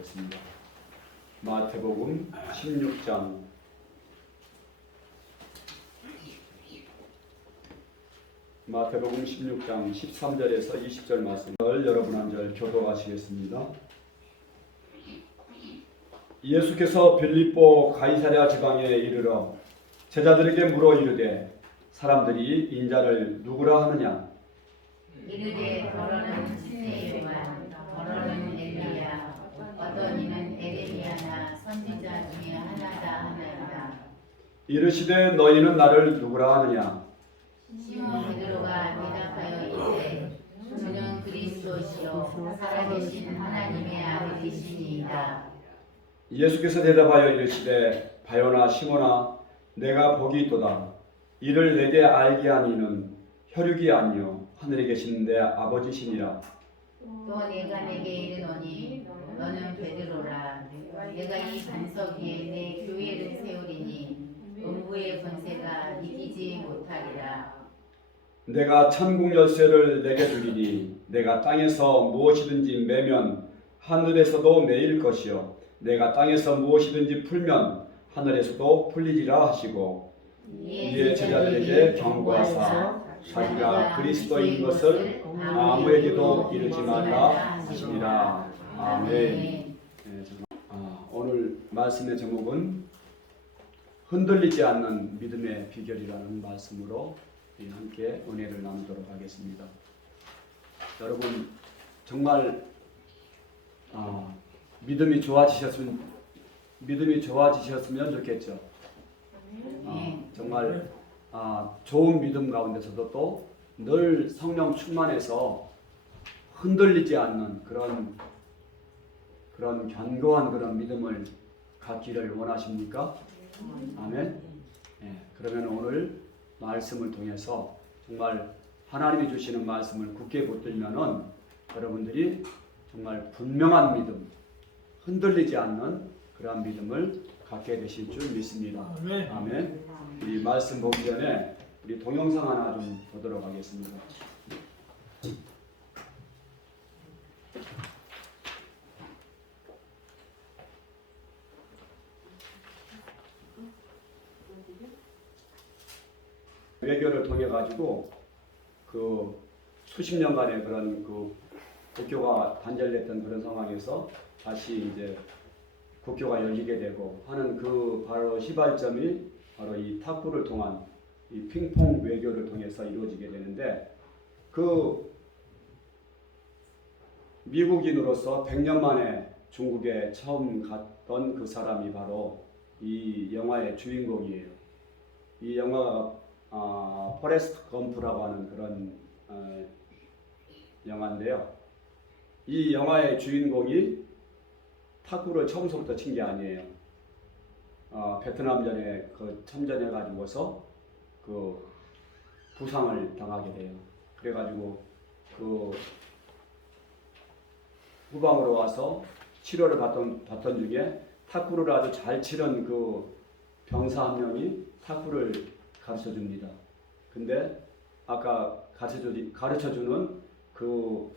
하겠습니다. 마태복음 16장 마태복음 16장 13절에서 20절 말씀을 여러분 한 절 교독하시겠습니다. 예수께서 빌립보 가이사랴 지방에 이르러 제자들에게 물어 이르되 사람들이 인자를 누구라 하느냐? 이르되 더러는 침례 요한, 더러는 엘리야, 어떤 이는 에레미야나 선지자 중에 하나다 하나이다. 이르시되 너희는 나를 누구라 하느냐? 시몬 베드로가 대답하여 이르되 주는 그리스도시요 살아계신 하나님의 아들이시니이다. 예수께서 대답하여 이르시되 바요나 시몬아 내가 복이 있도다. 이를 내게 알게 하니는 혈육이 아니요 하늘에 계신 내 아버지시니라. 또 내가 내게 이르노니 너는 베드로라. 내가 이 반석 위에 내 교회를 세우리니 음부의 권세가 이기지 못하리라. 내가 천국 열쇠를 내게 주리니 내가 땅에서 무엇이든지 매면 하늘에서도 매일 것이요 내가 땅에서 무엇이든지 풀면 하늘에서도 풀리리라 하시고 이에 제자들에게 경고하사 자기가 그리스도인 것을 아무에게도 이르지 말라 하시니라. 아멘. 오늘 말씀의 제목은 흔들리지 않는 믿음의 비결이라는 말씀으로 함께 은혜를 나누도록 하겠습니다. 여러분 정말 믿음이 좋아지셨으면 좋겠죠. 정말 좋은 믿음 가운데서도 또 늘 성령 충만해서 흔들리지 않는 그런 견고한 그런 믿음을 갖기를 원하십니까? 아멘. 그러면 오늘 말씀을 통해서 정말 하나님이 주시는 말씀을 굳게 붙들면은 여러분들이 정말 분명한 믿음, 흔들리지 않는 그러한 믿음을 갖게 되실 줄 믿습니다. 아멘. 이 말씀 보기 전에 우리 동영상 하나 좀 보도록 하겠습니다. 외교를 통해 가지고 그 수십 년간의 그런 그 국교가 단절됐던 그런 상황에서 다시 이제 국교가 열리게 되고 하는 그 바로 시발점이 바로 이 탁구를 통한 이 핑퐁 외교를 통해서 이루어지게 되는데 그 미국인으로서 100년 만에 중국에 처음 갔던 그 사람이 바로 이 영화의 주인공이에요. 이 영화가 포레스트 검프라고 하는 그런 영화인데요. 이 영화의 주인공이 탁구를 처음부터 친 게 아니에요. 베트남전에 그 참전해 가지고서 그 부상을 당하게 돼요. 그래가지고 그 후방으로 와서 치료를 받던 중에 탁구를 아주 잘 치던 그 병사 한 명이 탁구를 가르쳐 줍니다. 근데 아까 가르쳐 주는 그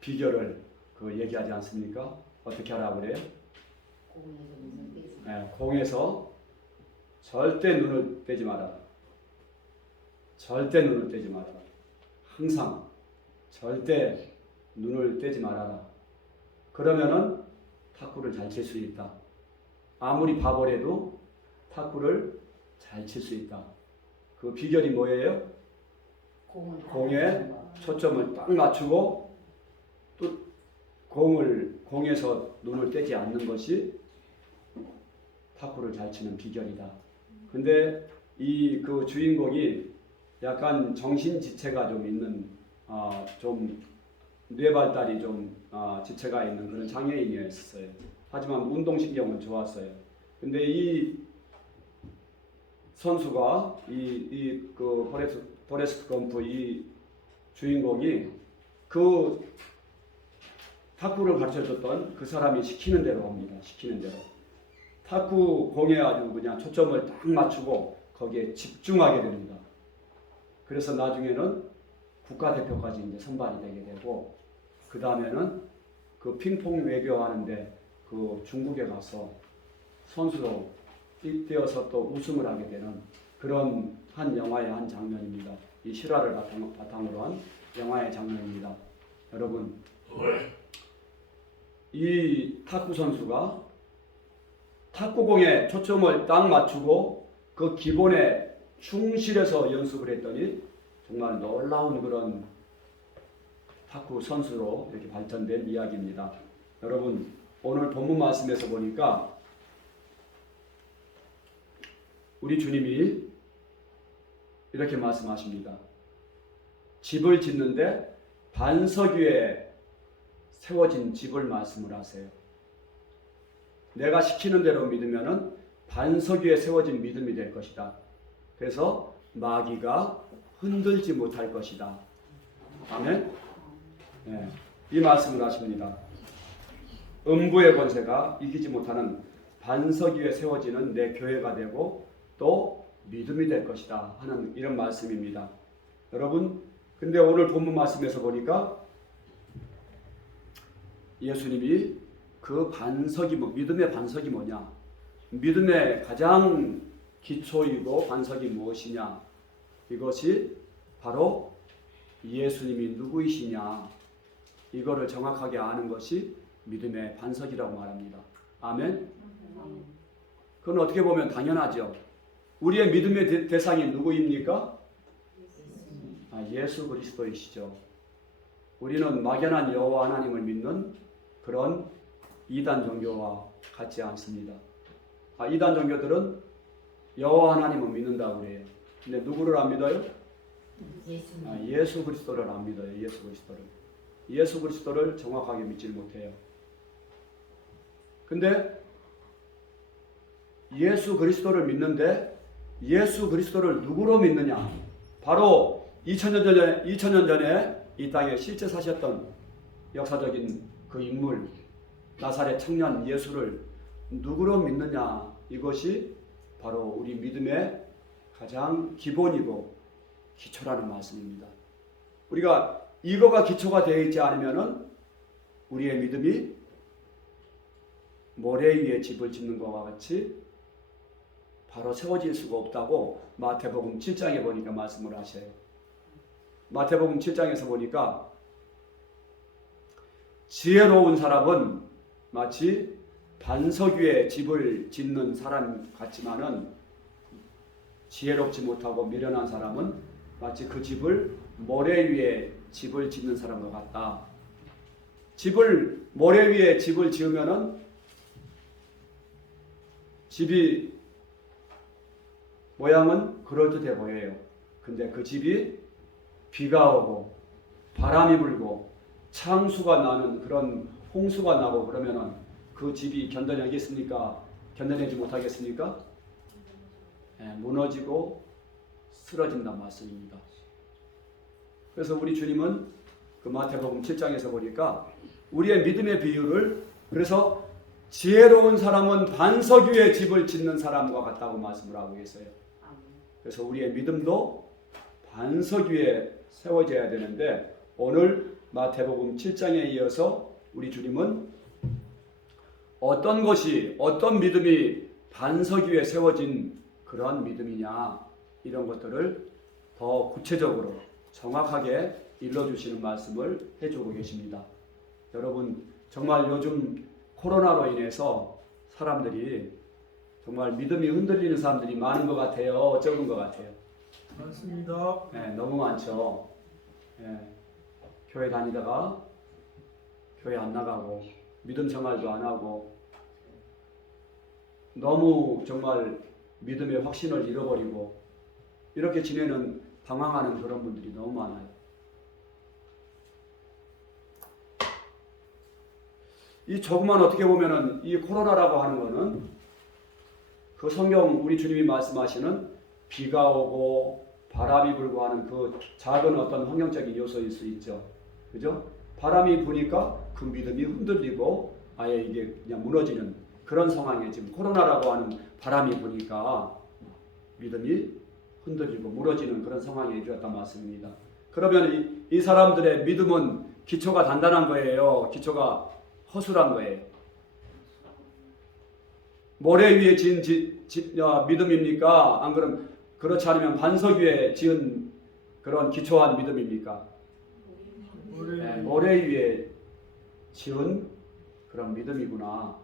비결을 얘기하지 않습니까? 어떻게 하라고 그래요? 공에서 절대 눈을 떼지 말아라. 절대 눈을 떼지 말아라. 항상 절대 눈을 떼지 말아라. 그러면은 탁구를 잘 칠 수 있다. 아무리 바보래도 탁구를 잘 칠 수 있다. 그 비결이 뭐예요? 공에 초점을 딱 맞추고 또 공에서 눈을 떼지 않는 것이 탁구를 잘 치는 비결이다. 근데 이 그 주인공이 약간 정신지체가 좀 있는 좀 뇌발달이 좀 지체가 있는 그런 장애인이었어요. 하지만 운동신경은 좋았어요. 근데 이 선수가 그 포레스트 검프 이 주인공이 그 탁구를 가르쳐줬던 그 사람이 시키는 대로 합니다. 시키는 대로. 탁구 공에 아주 그냥 초점을 딱 맞추고 거기에 집중하게 됩니다. 그래서 나중에는 국가대표까지 이제 선발이 되게 되고 그 다음에는 그 핑퐁 외교하는데 그 중국에 가서 선수로 뛰어서 또 우승을 하게 되는 그런 한 영화의 한 장면입니다. 이 실화를 바탕으로 한 영화의 장면입니다. 여러분, 이 탁구 선수가 탁구공에 초점을 딱 맞추고 그 기본에 충실해서 연습을 했더니 정말 놀라운 그런 탁구 선수로 이렇게 발전된 이야기입니다. 여러분, 오늘 본문 말씀에서 보니까 우리 주님이 이렇게 말씀하십니다. 집을 짓는데 반석 위에 세워진 집을 말씀을 하세요. 내가 시키는 대로 믿으면은 반석 위에 세워진 믿음이 될 것이다. 그래서 마귀가 흔들지 못할 것이다. 아멘. 네, 이 말씀을 하십니다. 음부의 권세가 이기지 못하는 반석 위에 세워지는 내 교회가 되고 또 믿음이 될 것이다 하는 이런 말씀입니다. 여러분, 근데 오늘 본문 말씀에서 보니까 예수님이 그 반석이 믿음의 반석이 뭐냐? 믿음의 가장 기초이고 반석이 무엇이냐? 이것이 바로 예수님이 누구이시냐? 이거를 정확하게 아는 것이 믿음의 반석이라고 말합니다. 아멘? 그건 어떻게 보면 당연하죠. 우리의 믿음의 대상이 누구입니까? 예수 그리스도이시죠. 우리는 막연한 여호와 하나님을 믿는 그런 이단 종교와 같지 않습니다. 이단 종교들은 여호와 하나님을 믿는다고 그래요. 근데 누구를 안 믿어요? 예수 그리스도를 안 믿어요. 예수 그리스도를 정확하게 믿지 못해요. 근데 예수 그리스도를 믿는데 예수 그리스도를 누구로 믿느냐? 바로 2000년 전에 이 땅에 실제 사셨던 역사적인 그 인물 나사렛 청년 예수를 누구로 믿느냐? 이것이 바로 우리 믿음의 가장 기본이고 기초라는 말씀입니다. 우리가 이거가 기초가 되어 있지 않으면은 우리의 믿음이 모래 위에 집을 짓는 것과 같이 바로 세워질 수가 없다고 마태복음 7장에 보니까 말씀을 하셔요. 마태복음 7장에서 보니까 지혜로운 사람은 마치 반석 위에 집을 짓는 사람 같지만은 지혜롭지 못하고 미련한 사람은 마치 그 집을 모래 위에 집을 짓는 사람과 같다. 집을 모래 위에 집을 지으면은 집이 모양은 그럴듯해 보여요. 근데 그 집이 비가 오고 바람이 불고 창수가 나는 그런 홍수가 나고 그러면은 그 집이 견뎌내겠습니까? 견뎌내지 못하겠습니까? 무너지고 쓰러진단 말씀입니다. 그래서 우리 주님은 그 마태복음 7장에서 보니까 우리의 믿음의 비유를 그래서 지혜로운 사람은 반석 위에 집을 짓는 사람과 같다고 말씀을 하고 계세요. 그래서 우리의 믿음도 반석 위에 세워져야 되는데 오늘 마태복음 7장에 이어서 우리 주님은 어떤 것이 어떤 믿음이 반석 위에 세워진 그러한 믿음이냐 이런 것들을 더 구체적으로 정확하게 일러주시는 말씀을 해주고 계십니다. 여러분 정말 요즘 코로나로 인해서 사람들이 정말 믿음이 흔들리는 사람들이 많은 것 같아요? 적은 것 같아요? 많습니다. 너무 많죠. 교회 다니다가 교회 안 나가고 믿음 생활도 안 하고 너무 정말 믿음의 확신을 잃어버리고 이렇게 지내는 방황하는 그런 분들이 너무 많아요. 이 조그만 어떻게 보면은 이 코로나라고 하는 거는 그 성경 우리 주님이 말씀하시는 비가 오고 바람이 불고 하는 그 작은 어떤 환경적인 요소일 수 있죠. 그죠? 바람이 부니까 그 믿음이 흔들리고 아예 이게 그냥 무너지는 그런 상황에 지금 코로나라고 하는 바람이 부니까 믿음이 흔들리고 무너지는 그런 상황에 이르렀단 말씀입니다. 그러면 이 사람들의 믿음은 기초가 단단한 거예요. 기초가 허술한 거예요. 모래 위에 지은 믿음입니까? 안 그럼 그렇지 않으면 반석 위에 지은 그런 기초한 믿음입니까? 네, 모래 위에 지은 그런 믿음이구나.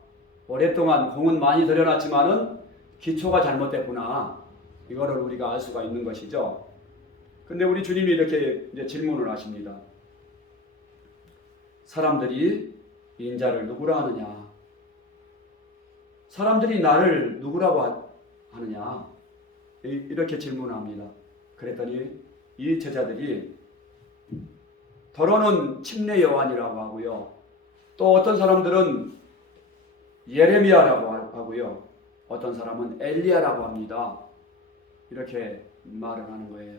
오랫동안 공은 많이 들여놨지만은 기초가 잘못됐구나. 이거를 우리가 알 수가 있는 것이죠. 근데 우리 주님이 이렇게 이제 질문을 하십니다. 사람들이 인자를 누구라 하느냐? 사람들이 나를 누구라고 하느냐? 이렇게 질문합니다. 그랬더니 이 제자들이 더러는 침례 요한이라고 하고요. 또 어떤 사람들은 예레미야라고 하고요. 어떤 사람은 엘리야라고 합니다. 이렇게 말을 하는 거예요.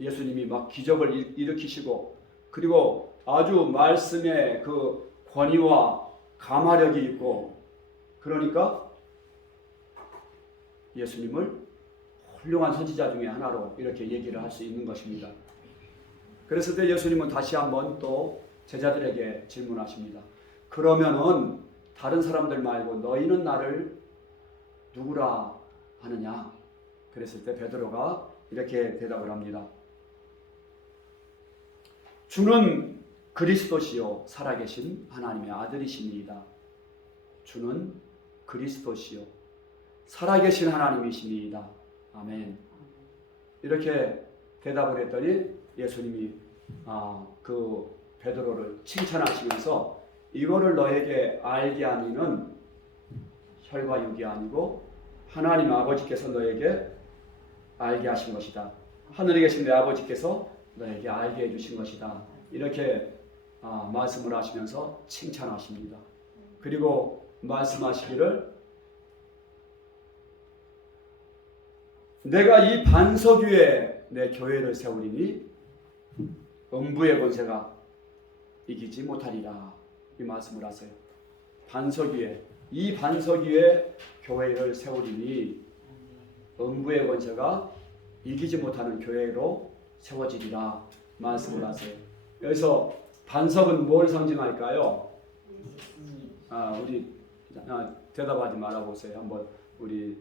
예수님이 막 기적을 일으키시고 그리고 아주 말씀에 그 권위와 감화력이 있고 그러니까 예수님을 훌륭한 선지자 중에 하나로 이렇게 얘기를 할 수 있는 것입니다. 그랬을 때 예수님은 다시 한번 또 제자들에게 질문하십니다. 그러면은 다른 사람들 말고 너희는 나를 누구라 하느냐? 그랬을 때 베드로가 이렇게 대답을 합니다. 주는 그리스도시요 살아계신 하나님의 아들이시니이다. 주는 그리스도시요 살아계신 하나님이시니이다. 아멘. 이렇게 대답을 했더니 예수님이 그 베드로를 칭찬하시면서 이거를 너에게 알게 하니는 혈과 육이 아니고 하나님 아버지께서 너에게 알게 하신 것이다. 하늘에 계신 내 아버지께서 너에게 알게 해주신 것이다. 이렇게 말씀을 하시면서 칭찬하십니다. 그리고 말씀하시기를 내가 이 반석 위에 내 교회를 세우리니 음부의 권세가 이기지 못하리라. 이 말씀을 하세요. 반석 위에 이 반석 위에 교회를 세우리니 음부의 권세가 이기지 못하는 교회로 세워지리라 말씀을 하세요. 여기서 반석은 뭘 상징할까요? 우리 대답하지 말아보세요. 한번 우리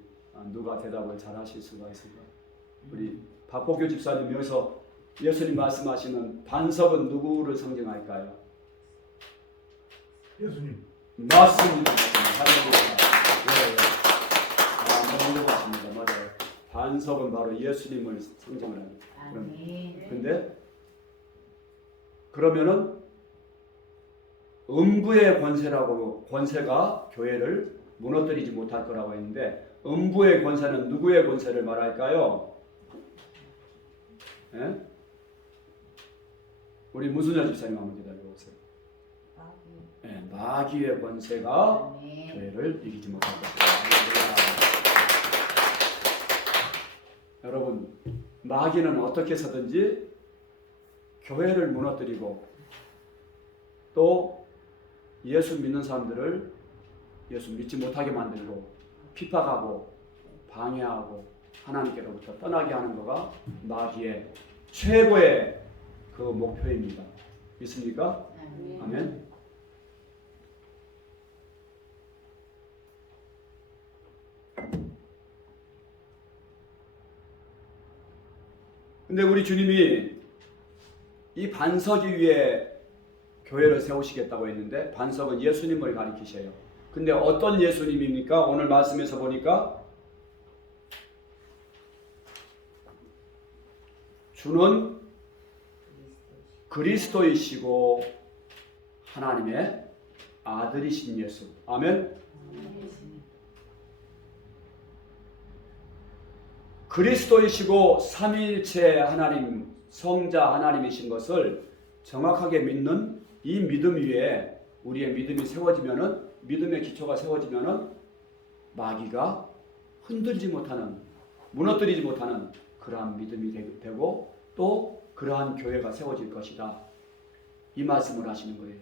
누가 대답을 잘 하실 수가 있을까요? 우리 박복규 집사님 여기서 예수님 말씀하시는 반석은 누구를 상징할까요? 예수님. 맞습니다. 맞습니다. 맞아요. 반석은 바로 예수님을 상징을 합니다. 근데 그러면은 음부의 권세가 교회를 무너뜨리지 못할 거라고 했는데 음부의 권세는 누구의 권세를 말할까요? 예? 우리 문순자 집사님 한번 기다려보세요. 예, 마귀의 권세가 교회를 이기지 못할 것이다. 여러분, 마귀는 어떻게 해서든지 교회를 무너뜨리고 또 예수 믿는 사람들을 예수 믿지 못하게 만들고 핍박하고 방해하고 하나님께로부터 떠나게 하는 거가 마귀의 최고의 그 목표입니다. 믿습니까? 아멘. 근데 우리 주님이 이 반석 위에 교회를 세우시겠다고 했는데 반석은 예수님을 가리키셔요. 근데 어떤 예수님입니까? 오늘 말씀에서 보니까 주는 그리스도이시고 하나님의 아들이신 예수. 아멘. 그리스도이시고 삼위일체 하나님, 성자 하나님이신 것을 정확하게 믿는 이 믿음 위에 우리의 믿음이 세워지면은, 믿음의 기초가 세워지면은 마귀가 흔들지 못하는, 무너뜨리지 못하는 그러한 믿음이 되고 또 그러한 교회가 세워질 것이다. 이 말씀을 하시는 거예요.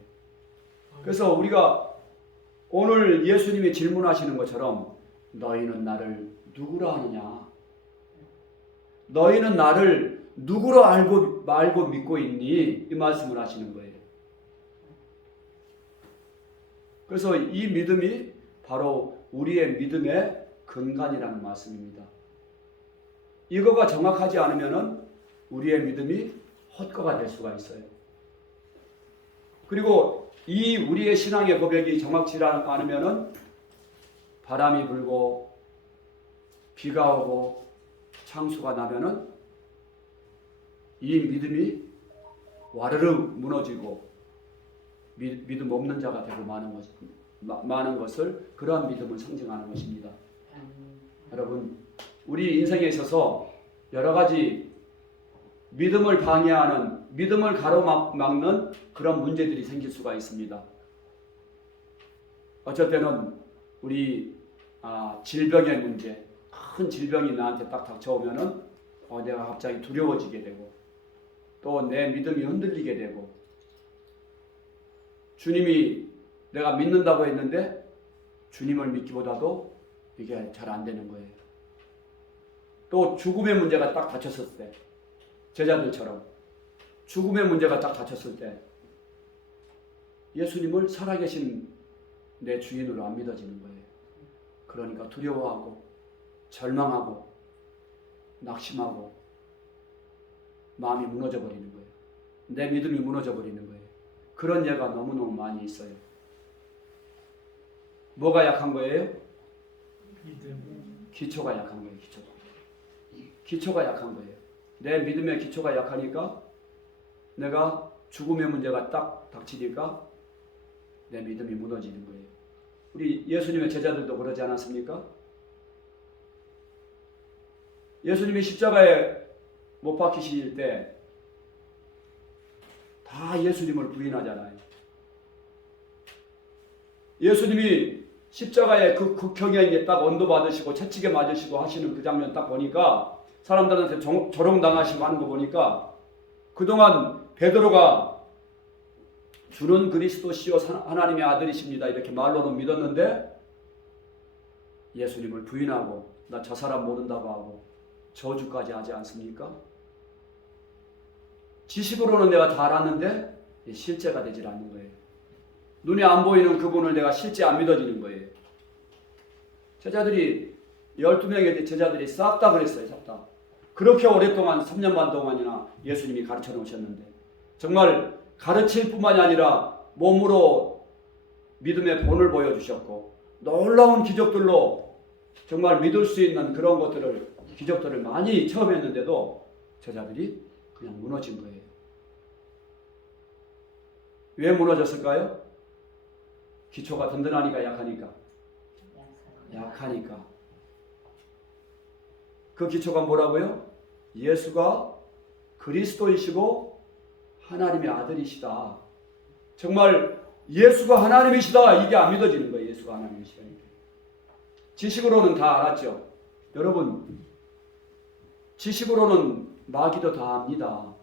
그래서 우리가 오늘 예수님이 질문하시는 것처럼 너희는 나를 누구라 하느냐? 너희는 나를 누구로 알고 믿고 있니? 이 말씀을 하시는 거예요. 그래서 이 믿음이 바로 우리의 믿음의 근간이라는 말씀입니다. 이거가 정확하지 않으면은 우리의 믿음이 헛거가 될 수가 있어요. 그리고 이 우리의 신앙의 고백이 정확치 않으면은 바람이 불고 비가 오고 창수가 나면은 이 믿음이 와르르 무너지고 믿음 없는 자가 되고 많은 것을 그러한 믿음을 상징하는 것입니다. 여러분, 우리 인생에 있어서 여러 가지 믿음을 방해하는, 믿음을 가로막는 그런 문제들이 생길 수가 있습니다. 어쩔 때는 우리 질병의 문제, 큰 질병이 나한테 딱 닥쳐오면은 내가 갑자기 두려워지게 되고 또 내 믿음이 흔들리게 되고 주님이 내가 믿는다고 했는데 주님을 믿기보다도 이게 잘 안 되는 거예요. 또 죽음의 문제가 딱 닥쳤을 때 제자들처럼 죽음의 문제가 딱 닥쳤을 때 예수님을 살아계신 내 주인으로 안 믿어지는 거예요. 그러니까 두려워하고 절망하고 낙심하고 마음이 무너져 버리는 거예요. 내 믿음이 무너져 버리는 거예요. 그런 예가 너무너무 많이 있어요. 뭐가 약한 거예요? 기초가 약한 거예요. 기초가 약한 거예요. 내 믿음의 기초가 약하니까 내가 죽음의 문제가 딱 닥치니까 내 믿음이 무너지는 거예요. 우리 예수님의 제자들도 그러지 않았습니까? 예수님이 십자가에 못 박히실 때 다 예수님을 부인하잖아요. 예수님이 십자가에 그 극형에 이제 딱 언도 받으시고 채찍에 맞으시고 하시는 그 장면 딱 보니까 사람들한테 조롱당하시고 하는 거 보니까 그동안 베드로가 주는 그리스도시요 하나님의 아들이십니다 이렇게 말로는 믿었는데 예수님을 부인하고 나 저 사람 모른다고 하고 저주까지 하지 않습니까? 지식으로는 내가 다 알았는데 실제가 되질 않는 거예요. 눈에 안 보이는 그분을 내가 실제 안 믿어지는 거예요. 제자들이 12명의 제자들이 싹 다 그랬어요. 싹 다. 그렇게 오랫동안 3년 반 동안이나 예수님이 가르쳐 놓으셨는데 정말 가르칠 뿐만이 아니라 몸으로 믿음의 본을 보여주셨고 놀라운 기적들로 정말 믿을 수 있는 그런 기적들을 많이 체험했는데도 제자들이 그냥 무너진 거예요. 왜 무너졌을까요? 기초가 든든하니까 약하니까. 그 기초가 뭐라고요? 예수가 그리스도이시고 하나님의 아들이시다. 정말 예수가 하나님이시다. 이게 안 믿어지는 거예요. 예수가 하나님이시다. 지식으로는 다 알았죠. 여러분, 지식으로는 마귀도 다 압니다.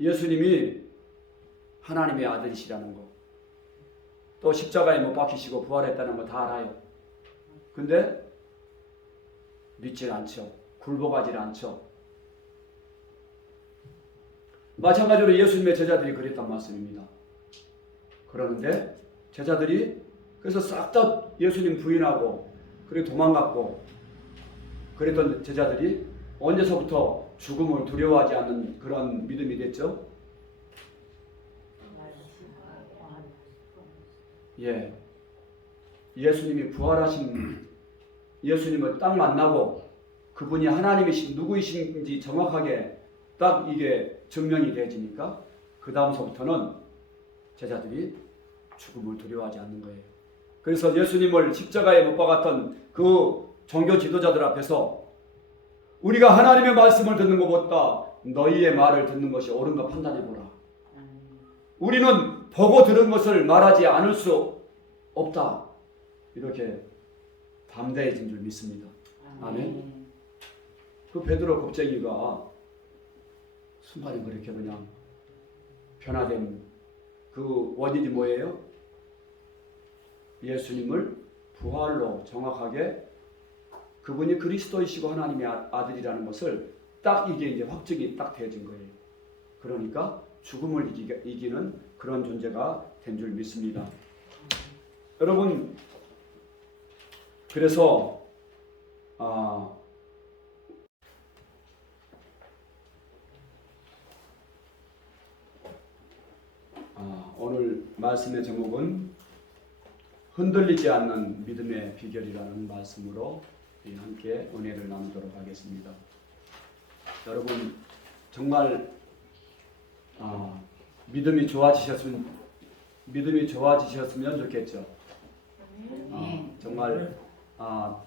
예수님이 하나님의 아들이시라는 거, 또 십자가에 못 박히시고 부활했다는 거 다 알아요. 근데 믿질 않죠. 굴복하질 않죠. 마찬가지로 예수님의 제자들이 그랬단 말씀입니다. 그러는데 제자들이 그래서 싹 다 예수님 부인하고 그리고 도망갔고 그랬던 제자들이 언제서부터 죽음을 두려워하지 않는 그런 믿음이 됐죠? 예, 예수님이 부활하신 예수님을 딱 만나고 그분이 하나님이신 누구이신지 정확하게 딱 이게 증명이 되어지니까 그 다음서부터는 제자들이 죽음을 두려워하지 않는 거예요. 그래서 예수님을 십자가에 못 박았던 그 종교 지도자들 앞에서 우리가 하나님의 말씀을 듣는 것보다 너희의 말을 듣는 것이 옳은가 판단해보라. 우리는 보고 들은 것을 말하지 않을 수 없다. 이렇게 담대해진 줄 믿습니다. 아멘. 그 베드로 겁쟁이가 순간에 그렇게 그냥 변화된 그 원인이 뭐예요? 예수님을 부활로 정확하게 그분이 그리스도이시고 하나님의 아들이라는 것을 딱 이게 이제 확증이 딱 되어진 거예요. 그러니까 죽음을 이기는 그런 존재가 된 줄 믿습니다. 여러분, 그래서 오늘 말씀의 제목은 흔들리지 않는 믿음의 비결이라는 말씀으로 함께 은혜를 나누도록 하겠습니다. 여러분, 정말 믿음이 좋아지셨으면 좋겠죠. 정말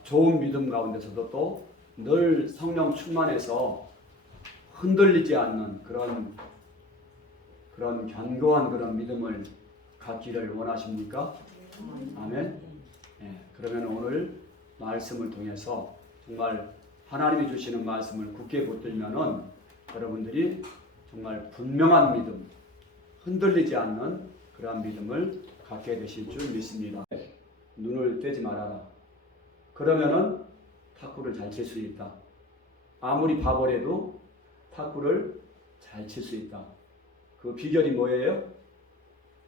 좋은 믿음 가운데서도 또 늘 성령 충만해서 흔들리지 않는 그런 견고한 그런 믿음을 갖기를 원하십니까? 아멘. 그러면 오늘 말씀을 통해서 정말 하나님이 주시는 말씀을 굳게 붙들면은 여러분들이 정말 분명한 믿음, 흔들리지 않는 그러한 믿음을 갖게 되실 줄 믿습니다. 눈을 떼지 말아라. 그러면은 탁구를 잘 칠 수 있다. 아무리 바보래도 탁구를 잘 칠 수 있다. 그 비결이 뭐예요?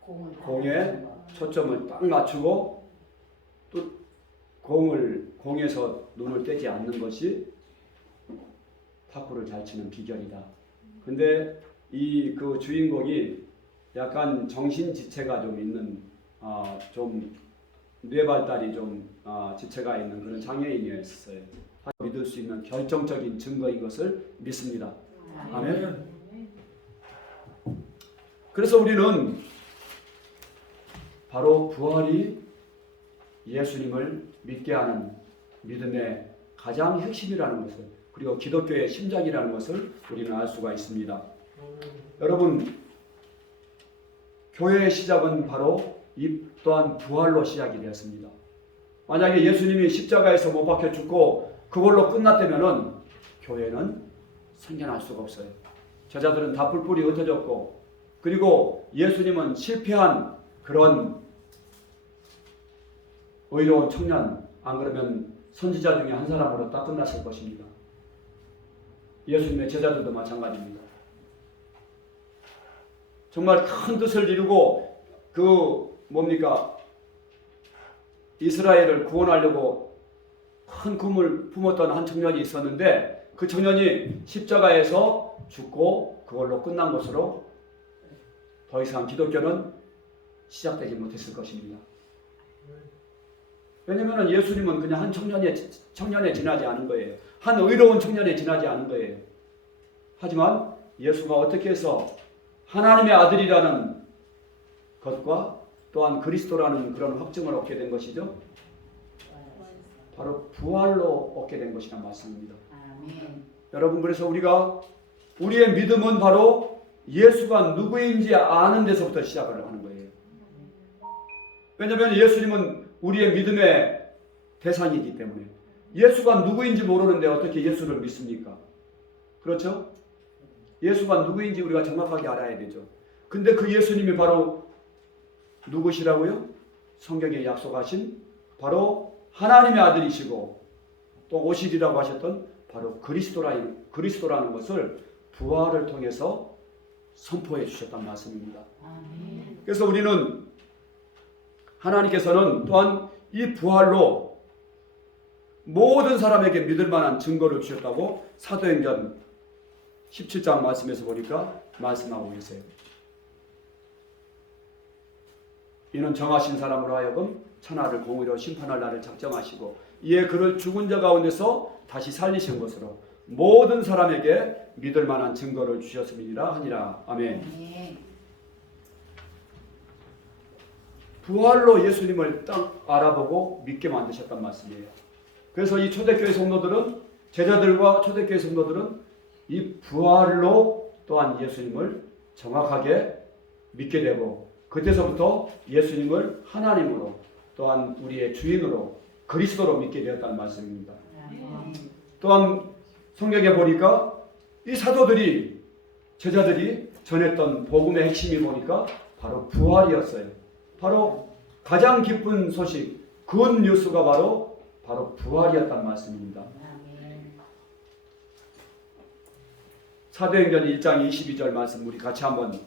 공에 초점을 딱 맞추고 또 공에서 눈을 떼지 않는 것이 탁구를 잘 치는 비결이다. 근데 그 주인공이 약간 정신지체가 좀 있는 좀 뇌발달이 좀 지체가 있는 그런 장애인이었어요. 믿을 수 있는 결정적인 증거인 것을 믿습니다. 아멘. 그래서 우리는 바로 부활이 예수님을 믿게 하는 믿음의 가장 핵심이라는 것을, 그리고 기독교의 심장이라는 것을 우리는 알 수가 있습니다. 여러분, 교회의 시작은 바로 이 또한 부활로 시작이 되었습니다. 만약에 예수님이 십자가에서 못 박혀 죽고 그걸로 끝났다면은 교회는 생겨날 수가 없어요. 제자들은 다 뿔뿔이 흩어졌고, 그리고 예수님은 실패한 그런 의로운 청년, 안 그러면 선지자 중에 한 사람으로 딱 끝났을 것입니다. 예수님의 제자들도 마찬가지입니다. 정말 큰 뜻을 이루고 이스라엘을 구원하려고 큰 꿈을 품었던 한 청년이 있었는데, 그 청년이 십자가에서 죽고 그걸로 끝난 것으로 더 이상 기독교는 시작되지 못했을 것입니다. 왜냐하면 예수님은 그냥 한 청년에 지나지 않은 거예요. 한 의로운 청년에 지나지 않은 거예요. 하지만 예수가 어떻게 해서 하나님의 아들이라는 것과 또한 그리스도라는 그런 확증을 얻게 된 것이죠? 바로 부활로 얻게 된 것이란 말씀입니다. 아멘. 여러분, 그래서 우리의 믿음은 바로 예수가 누구인지 아는 데서부터 시작을 하는 거예요. 왜냐하면 예수님은 우리의 믿음의 대상이기 때문에. 예수가 누구인지 모르는데 어떻게 예수를 믿습니까? 그렇죠? 예수가 누구인지 우리가 정확하게 알아야 되죠. 근데 그 예수님이 바로 누구시라고요? 성경에 약속하신 바로 하나님의 아들이시고 또 오시리라고 하셨던 바로 그리스도라는 것을 부활을 통해서 선포해 주셨단 말씀입니다. 아멘. 그래서 우리는 하나님께서는 또한 이 부활로 모든 사람에게 믿을 만한 증거를 주셨다고 사도행전 17장 말씀에서 보니까 말씀하고 계세요. 이는 정하신 사람으로 하여금 천하를 공의로 심판할 날을 작정하시고 이에 그를 죽은 자 가운데서 다시 살리신 것으로 모든 사람에게 믿을 만한 증거를 주셨음이니라 하니라. 아멘. 아멘. 부활로 예수님을 딱 알아보고 믿게 만드셨단 말씀이에요. 그래서 이 초대교회 성도들은, 제자들과 초대교회 성도들은 이 부활로 또한 예수님을 정확하게 믿게 되고, 그때서부터 예수님을 하나님으로 또한 우리의 주인으로 그리스도로 믿게 되었다는 말씀입니다. 또한 성경에 보니까 이 사도들이, 제자들이 전했던 복음의 핵심이 보니까 바로 부활이었어요. 바로 가장 기쁜 소식, 굿 뉴스가 바로 부활이었단 말씀입니다. 사도행전 1장 22절 말씀 우리 같이 한번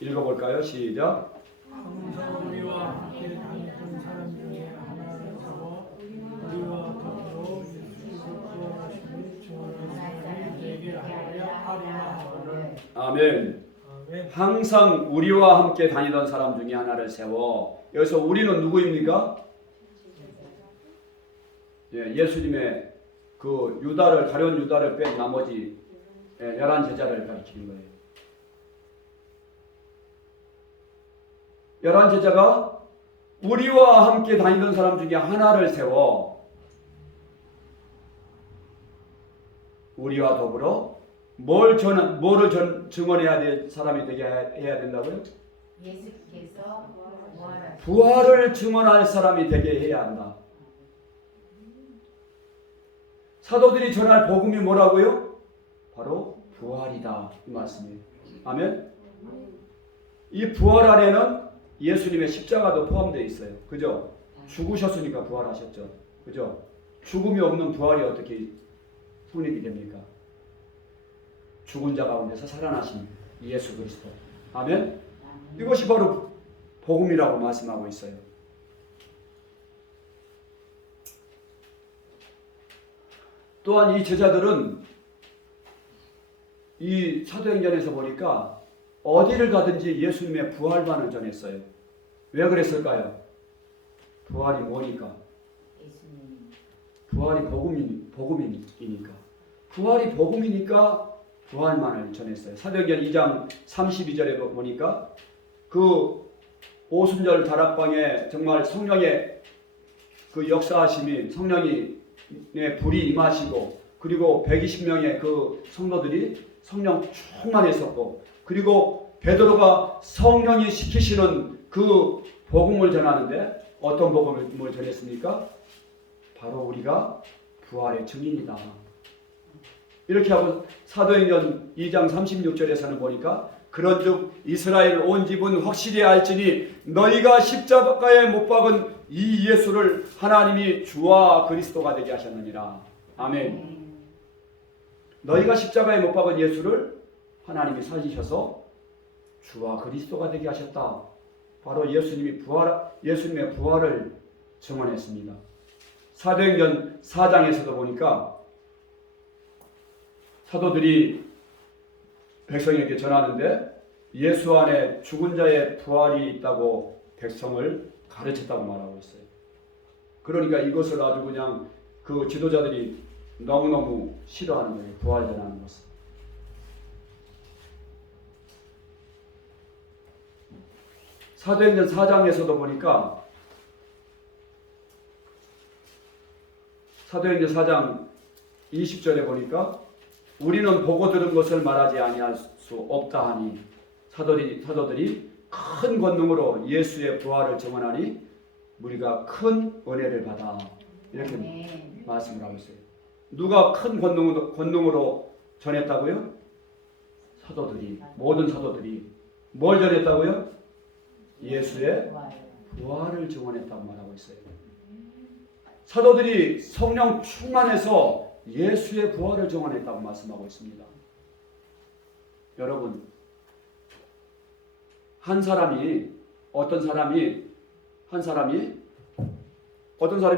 읽어볼까요? 시작. 항상 우리와 함께 다니던 사람 중에 하나를 세워 우리와 더불어 예수께서 구원하심을 증언하는 사람이 되게 하리라 하거늘. 아멘. 아멘. 항상 우리와 함께 다니던 사람 중에 하나를 세워. 여기서 우리는 누구입니까? 예수님의 그 가룟 유다를 뺀 나머지 11제자를 가리키는 거예요. 11제자가 우리와 함께 다니던 사람 중에 하나를 세워 우리와 더불어 뭐를 증언해야 될 사람이 되게 해야 된다고요? 예수께서 부활을 증언할 사람이 되게 해야 한다. 사도들이 전할 복음이 뭐라고요? 바로 부활이다. 이 말씀이에요. 아멘. 이 부활 안에는 예수님의 십자가도 포함되어 있어요. 그죠? 죽으셨으니까 부활하셨죠. 그죠? 죽음이 없는 부활이 어떻게 성립이 됩니까? 죽은 자 가운데서 살아나신 예수 그리스도. 아멘. 이것이 바로 복음이라고 말씀하고 있어요. 또한 이 제자들은 이 사도행전에서 보니까 어디를 가든지 예수님의 부활만을 전했어요. 왜 그랬을까요? 부활이 뭐니까? 부활이 복음이니까. 부활이 복음이니까 부활만을 전했어요. 사도행전 2장 32절에 보니까 그 오순절 다락방에 정말 성령의 그 역사하심이 성령의 불이 임하시고 그리고 120명의 그 성도들이 성령 충만했었고 그리고 베드로가 성령이 시키시는 그 복음을 전하는데 어떤 복음을 전했습니까? 바로 우리가 부활의 증인이다. 이렇게 하고 사도행전 2장 36절에서는 보니까 그런즉 이스라엘 온 집은 확실히 알지니 너희가 십자가에 못 박은 이 예수를 하나님이 주와 그리스도가 되게 하셨느니라. 아멘. 너희가 십자가에 못 박은 예수를 하나님이 살리셔서 주와 그리스도가 되게 하셨다. 바로 예수님의 부활을 증언했습니다. 사도행전 4장에서도 보니까 사도들이 백성에게 전하는데 예수 안에 죽은 자의 부활이 있다고 백성을 가르쳤다고 말하고 있어요. 그러니까 이것을 아주 그냥 그 지도자들이 너무너무 싫어하는 거예요. 부활 전하는 것을. 사도행전 4장에서도 보니까 사도행전 4장 20절에 보니까 우리는 보고 들은 것을 말하지 아니할 수 없다 하니 사도들이 큰 권능으로 예수의 부활을 증언하니 우리가 큰 은혜를 받아 이렇게 말씀을 하고 있어요. 누가 큰 권능으로 전했다고요? 사도들이, 모든 사도들이 뭘 전했다고요? 예수의 부활을 증언했다고 말하고 있어요. 사도들이 성령 충만해서 예수의 부활을 증언했다고 말씀하고 있습니다. 여러분, 한 사람이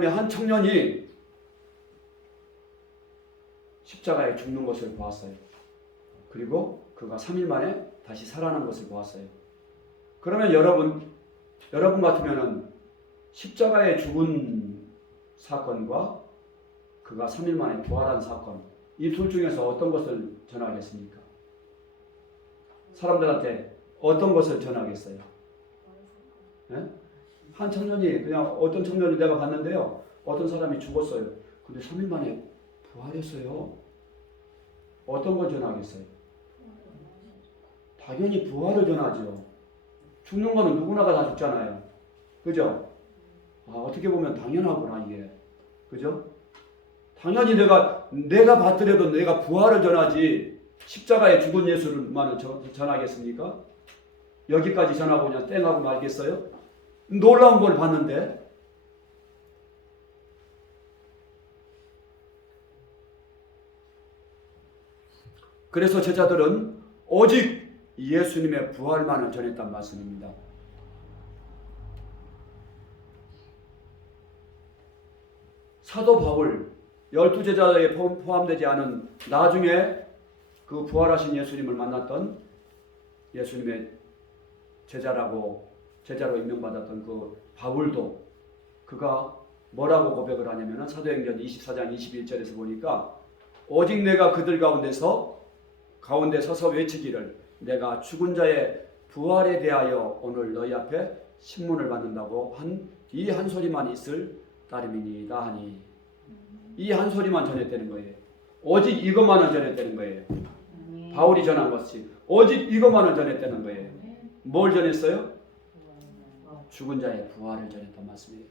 한 청년이 십자가에 죽는 것을 보았어요. 그리고 그가 3일 만에 다시 살아난 것을 보았어요. 그러면 여러분 같으면은 십자가에 죽은 사건과 그가 3일 만에 부활한 사건, 이 둘 중에서 어떤 것을 전하겠습니까? 사람들한테 어떤 것을 전하겠어요? 네? 한 청년이 그냥 어떤 청년을 내가 봤는데요. 어떤 사람이 죽었어요. 근데 3일 만에 부활했어요. 어떤 걸 전하겠어요? 당연히 부활을 전하죠. 죽는 거는 누구나가 다 죽잖아요. 그죠? 어떻게 보면 당연하구나 이게. 그죠? 당연히 내가 받더라도 내가 부활을 전하지 십자가에 죽은 예수를만 전하겠습니까? 여기까지 전하고 그냥 땡하고 말겠어요? 놀라운 걸 봤는데 그래서 제자들은 오직 예수님의 부활만을 전했단 말씀입니다. 사도 바울 12제자에 포함되지 않은 나중에 그 부활하신 예수님을 만났던 예수님의 제자로 임명받았던 그 바울도 그가 뭐라고 고백을 하냐면 사도행전 24장 21절에서 보니까 오직 내가 그들 가운데 서서 외치기를 내가 죽은 자의 부활에 대하여 오늘 너희 앞에 신문을 받는다고 한 이 한 소리만 있을 따름이니이다 하니 이 한 소리만 전했다는 거예요. 오직 이것만을 전했다는 거예요. 바울이 전한 것이 오직 이것만을 전했다는 거예요. 뭘 전했어요? 죽은 자의 부활을 전했단 말씀이에요.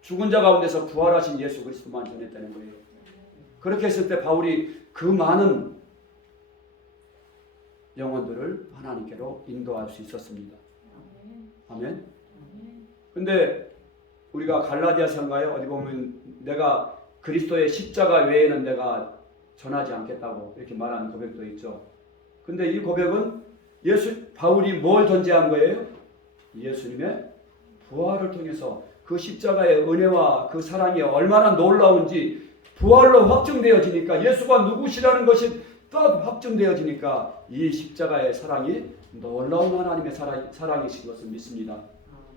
죽은 자 가운데서 부활하신 예수 그리스도만 전했다는 거예요. 그렇게 했을 때 바울이 그 많은 영혼들을 하나님께로 인도할 수 있었습니다. 아멘. 근데 우리가 갈라디아서인가요? 어디 보면 내가 그리스도의 십자가 외에는 내가 전하지 않겠다고 이렇게 말하는 고백도 있죠. 근데 이 고백은 바울이 뭘 전제한 거예요? 예수님의 부활을 통해서 그 십자가의 은혜와 그 사랑이 얼마나 놀라운지 부활로 확증되어지니까 예수가 누구시라는 것이 딱 확증되어지니까 이 십자가의 사랑이 놀라운 하나님의 사랑이신 것을 믿습니다.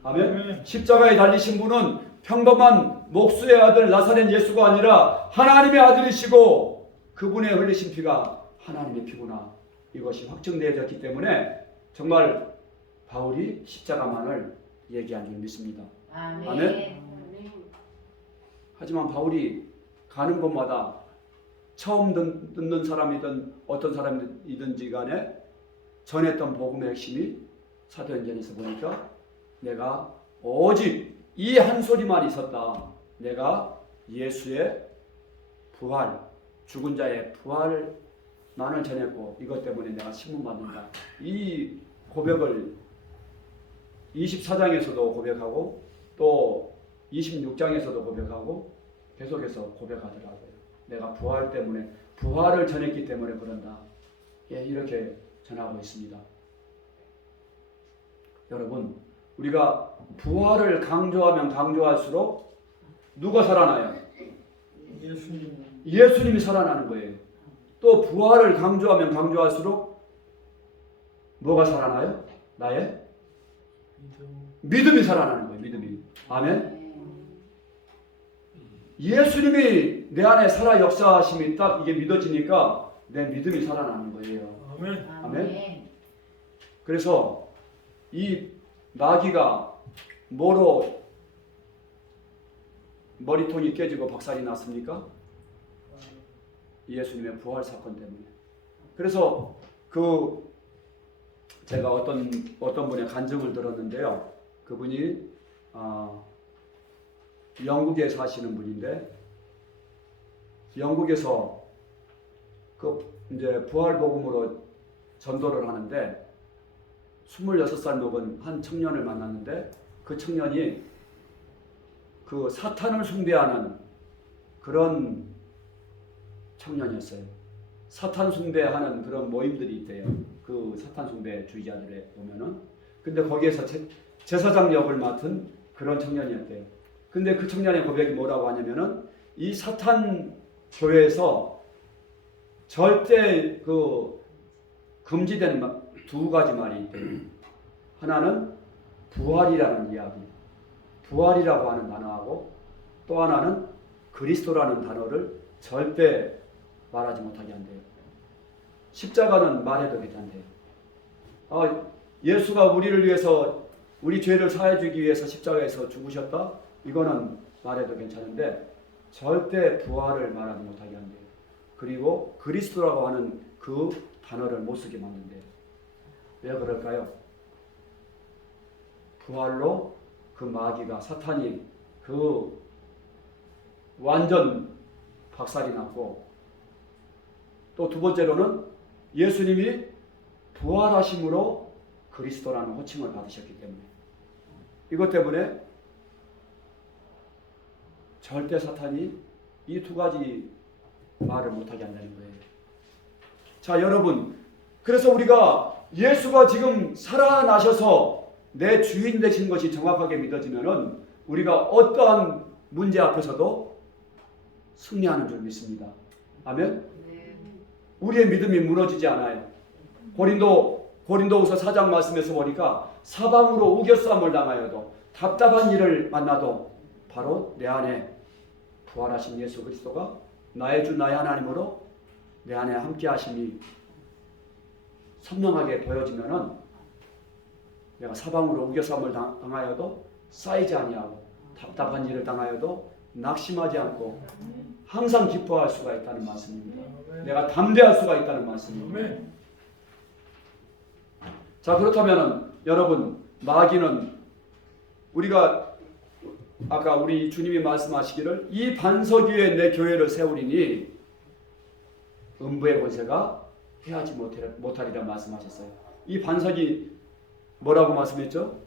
아멘. 십자가에 달리신 분은 평범한 목수의 아들 나사렛 예수가 아니라 하나님의 아들이시고 그분의 흘리신 피가 하나님의 피구나 이것이 확증되어졌기 때문에 정말 바울이 십자가만을 얘기한 줄 믿습니다. 아멘. 하지만 바울이 가는 곳마다 처음 듣는 사람이든 어떤 사람이든지 간에 전했던 복음의 핵심이 사도행전에서 보니까 내가 오직 이 한 소리만 있었다. 내가 예수의 부활, 죽은 자의 부활만을 전했고 이것 때문에 내가 신문 받는다. 이 고백을 24장에서도 고백하고 또 26장에서도 고백하고 계속해서 고백하더라고요. 내가 부활 때문에 부활을 전했기 때문에 그런다. 예, 이렇게 전하고 있습니다. 여러분 우리가 부활을 강조하면 강조할수록 누가 살아나요? 예수님이 살아나는 거예요. 또 부활을 강조하면 강조할수록 뭐가 살아나요? 나의 믿음이 살아나는 거예요. 믿음이. 아멘. 예수님이 내 안에 살아 역사하심이 딱 이게 믿어지니까 내 믿음이 살아나는 거예요. 아멘. 아멘. 그래서 이 마귀가 뭐로 머리통이 깨지고 박살이 났습니까? 예수님의 부활 사건 때문에. 그래서 제가 어떤 분의 간증을 들었는데요. 그분이 영국에 사시는 분인데 영국에서 이제 부활 복음으로 전도를 하는데 26살 먹은 한 청년을 만났는데 그 청년이 그 사탄을 숭배하는 그런 청년이었어요. 사탄 숭배하는 그런 모임들이 있대요. 그 사탄 숭배주의자들에 보면은. 근데 거기에서 제사장 역을 맡은 그런 청년이었대요. 근데 그 청년의 고백이 뭐라고 하냐면은 이 사탄 교회에서 절대 금지되는 두 가지 말이 있대요. 하나는 부활이라는 이야기, 부활이라고 하는 단어하고 또 하나는 그리스도라는 단어를 절대 말하지 못하게 한대요. 십자가는 말해도 괜찮대요. 예수가 우리를 위해서 우리 죄를 사해 주기 위해서 십자가에서 죽으셨다? 이거는 말해도 괜찮은데 절대 부활을 말하지 못하게 한대요. 그리고 그리스도라고 하는 그 단어를 못 쓰게 만든대요. 왜 그럴까요? 부활로 그 마귀가 사탄이 완전 박살이 났고 또 두 번째로는 예수님이 부활하심으로 그리스도라는 호칭을 받으셨기 때문에 이것 때문에 절대 사탄이 이 두 가지 말을 못하게 한다는 거예요. 자, 여러분 그래서 우리가 예수가 지금 살아나셔서 내 주인 되신 것이 정확하게 믿어지면은 우리가 어떠한 문제 앞에서도 승리하는 줄 믿습니다. 아멘. 우리의 믿음이 무너지지 않아요. 고린도후서 4장 말씀에서 보니까 사방으로 우겨싸움을 당하여도 답답한 일을 만나도 바로 내 안에 부활하신 예수 그리스도가 나의 주 나의 하나님으로 내 안에 함께 하심이 선명하게 보여지면은 내가 사방으로 우겨싸움을 당하여도 쌓이지 아니하고 답답한 일을 당하여도 낙심하지 않고 항상 기뻐할 수가 있다는 말씀입니다. 내가 담대할 수가 있다는 말씀입니다. 자, 그렇다면 여러분, 마귀는 우리가 아까 우리 주님이 말씀하시기를 이 반석 위에 내 교회를 세우리니 음부의 권세가 해하지 못하리라 말씀하셨어요. 이 반석이 뭐라고 말씀했죠?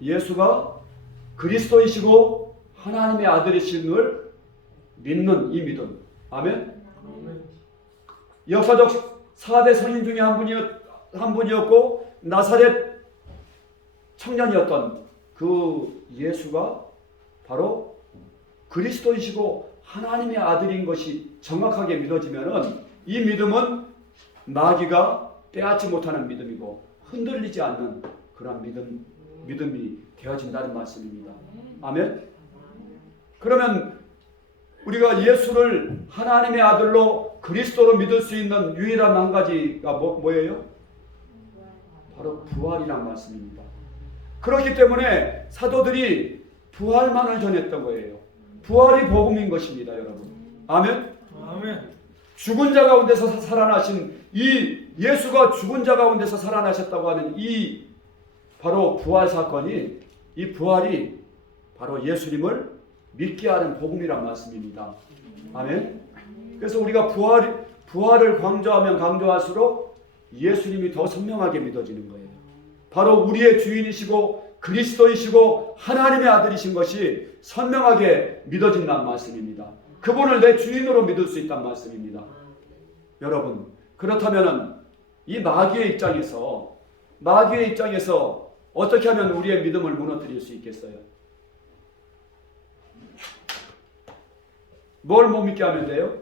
예수가 그리스도이시고 하나님의 아들이심을 믿는 이 믿음. 아멘. 역사적 4대 성인 중에 한 분이었고 나사렛 청년이었던 그 예수가 바로 그리스도이시고 하나님의 아들인 것이 정확하게 믿어지면은 이 믿음은 마귀가 빼앗지 못하는 믿음이고 흔들리지 않는 그런 믿음이 되어진다는 말씀입니다. 아멘. 그러면 우리가 예수를 하나님의 아들로 그리스도로 믿을 수 있는 유일한 한 가지가 뭐예요? 바로 부활이란 말씀입니다. 그렇기 때문에 사도들이 부활만을 전했던 거예요. 부활이 복음인 것입니다, 여러분. 아멘. 아멘. 죽은 자 가운데서 살아나신 이 예수가 죽은 자 가운데서 살아나셨다고 하는 이 바로 부활 사건이 이 부활이 바로 예수님을 믿게 하는 복음이란 말씀입니다. 아멘. 그래서 우리가 부활을 강조하면 강조할수록 예수님이 더 선명하게 믿어지는 거예요. 바로 우리의 주인이시고 그리스도이시고 하나님의 아들이신 것이 선명하게 믿어진다는 말씀입니다. 그분을 내 주인으로 믿을 수 있다는 말씀입니다. 여러분, 그렇다면 이 마귀의 입장에서 어떻게 하면 우리의 믿음을 무너뜨릴 수 있겠어요? 뭘 못 믿게 하면 돼요?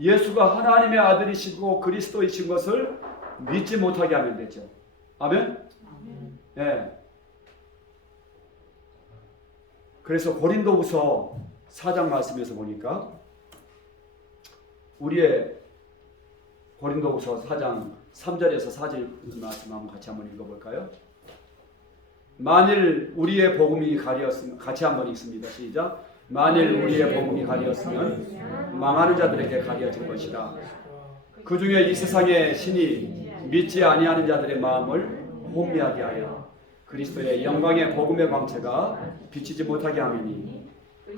예수가 하나님의 아들이시고 그리스도이신 것을 믿지 못하게 하면 되죠. 아멘? 예. 그래서 고린도후서 4장 말씀에서 보니까 우리의 고린도후서 4장 3절에서 4절 말씀 한번 같이 한번 읽어볼까요? 만일 우리의 복음이 가리었으면 같이 한번 읽습니다. 시작. 만일 우리의 복음이 가리었으면 망하는 자들에게 가려진 것이라. 그 중에 이 세상의 신이 믿지 아니하는 자들의 마음을 혼미하게 하여 그리스도의 영광의 복음의 광채가 비치지 못하게 하미니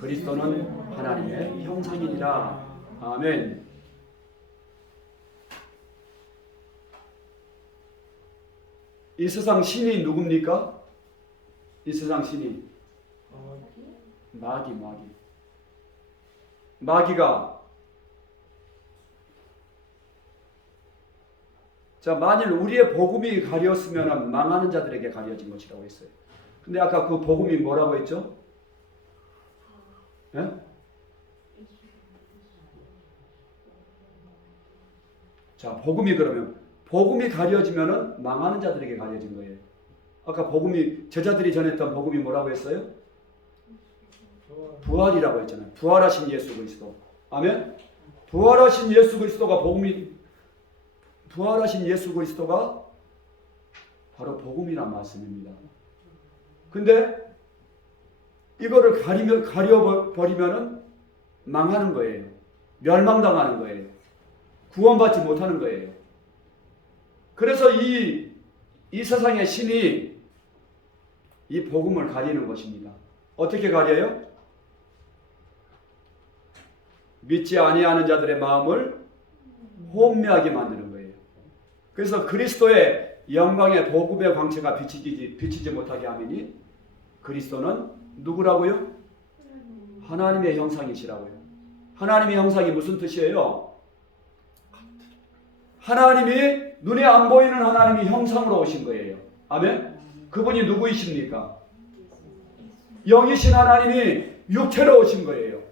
그리스도는 하나님의 형상이니라. 아멘. 이 세상 신이 누굽니까? 이 세상 신이 마귀가 자, 만일 우리의 복음이 가렸으면 망하는 자들에게 가려진 것이라고 했어요. 근데 아까 그 복음이 뭐라고 했죠? 예? 자, 복음이 가려지면은 망하는 자들에게 가려진 거예요. 아까 제자들이 전했던 복음이 뭐라고 했어요? 부활이라고 했잖아요. 부활하신 예수 그리스도. 아멘. 부활하신 예수 그리스도가 바로 복음이란 말씀입니다. 근데 이거를 가려버리면은 망하는 거예요. 멸망당하는 거예요. 구원받지 못하는 거예요. 그래서 이 세상의 신이 이 복음을 가리는 것입니다. 어떻게 가려요? 믿지 아니하는 자들의 마음을 혼미하게 만드는 거예요. 그래서 그리스도의 영광의 복음의 광채가 비치지 못하게 하미니 그리스도는 누구라고요? 하나님의 형상이시라고요. 하나님의 형상이 무슨 뜻이에요? 하나님이 눈에 안 보이는 하나님이 형상으로 오신 거예요. 아멘. 그분이 누구이십니까? 영이신 하나님이 육체로 오신 거예요.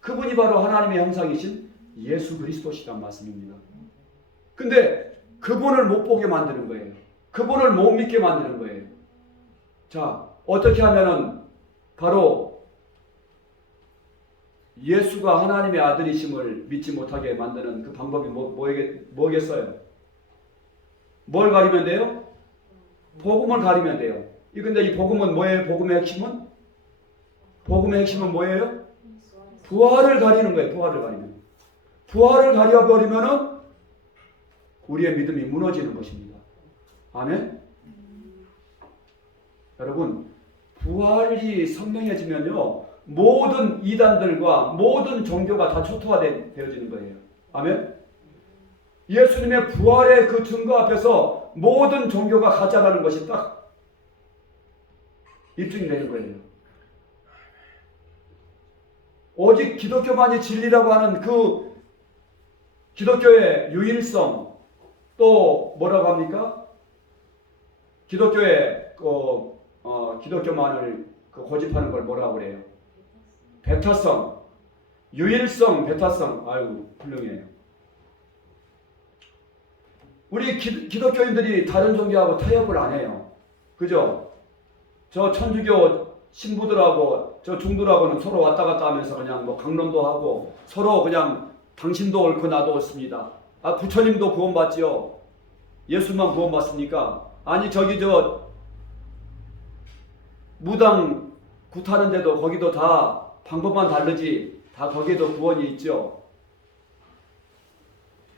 그분이 바로 하나님의 형상이신 예수 그리스도시란 말씀입니다. 근데 그분을 못 보게 만드는 거예요. 그분을 못 믿게 만드는 거예요. 자, 어떻게 하면은 바로 예수가 하나님의 아들이심을 믿지 못하게 만드는 그 방법이 뭐겠어요? 뭘 가리면 돼요? 복음을 가리면 돼요. 근데 이 복음은 뭐예요? 복음의 핵심은? 복음의 핵심은 뭐예요? 부활을 가리는 거예요. 부활을 가리면. 부활을 가려버리면은 우리의 믿음이 무너지는 것입니다. 아멘? 여러분, 부활이 선명해지면요, 모든 이단들과 모든 종교가 다 초토화되어지는 거예요. 아멘? 예수님의 부활의 그 증거 앞에서 모든 종교가 가짜라는 것이 딱 입증이 되는 거예요. 오직 기독교만이 진리라고 하는 그 기독교의 유일성, 또 뭐라고 합니까? 기독교의 기독교만을 고집하는 걸 뭐라고 그래요? 배타성, 유일성, 배타성. 아유, 훌륭해요. 우리 기독교인들이 다른 종교하고 타협을 안 해요. 그죠? 저 천주교 신부들하고 저 중들하고는 서로 왔다 갔다 하면서 그냥 뭐 강론도 하고 서로 그냥 당신도 옳고 나도 옳습니다. 아, 부처님도 구원받지요. 예수만 구원받습니까? 아니, 저기 저 무당 굿하는데도 거기도 다 방법만 다르지 다 거기에도 구원이 있죠.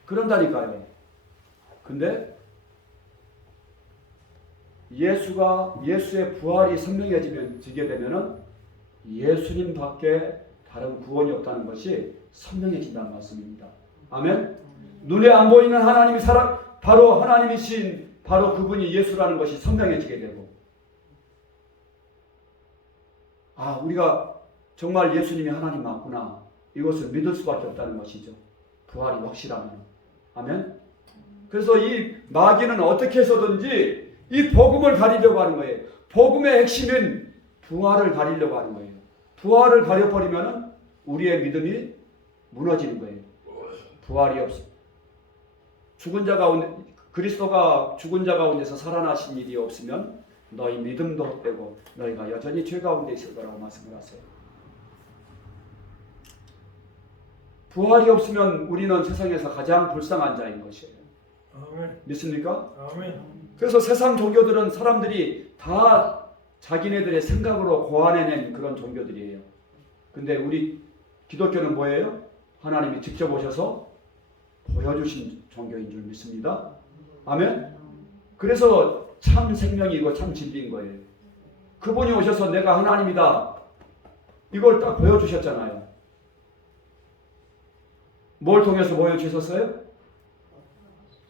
그런다니까요. 근데 예수의 부활이 선명해지게 되면은 예수님밖에 다른 구원이 없다는 것이 선명해진다는 말씀입니다. 아멘. 눈에 안 보이는 하나님이 바로 하나님이신 바로 그분이 예수라는 것이 선명해지게 되고, 아, 우리가 정말 예수님이 하나님 맞구나, 이것을 믿을 수밖에 없다는 것이죠. 부활이 확실하면. 아멘. 그래서 이 마귀는 어떻게 해서든지 이 복음을 가리려고 하는 거예요. 복음의 핵심은 부활을 가리려고 하는 거예요. 부활을 가려버리면 우리의 믿음이 무너지는 거예요. 부활이 없어. 그리스도가 죽은 자 가운데서 살아나신 일이 없으면 너희 믿음도 헛되고 너희가 여전히 죄 가운데 있을 거라고 말씀을 하세요. 부활이 없으면 우리는 세상에서 가장 불쌍한 자인 것이에요. 아멘. 믿습니까? 아멘. 그래서 세상 종교들은 사람들이 다 자기네들의 생각으로 고안해낸 그런 종교들이에요. 근데 우리 기독교는 뭐예요? 하나님이 직접 오셔서 보여주신 종교인 줄 믿습니다. 아멘? 그래서 참 생명이고 참 진리인 거예요. 그분이 오셔서 내가 하나님이다, 이걸 딱 보여주셨잖아요. 뭘 통해서 보여주셨어요?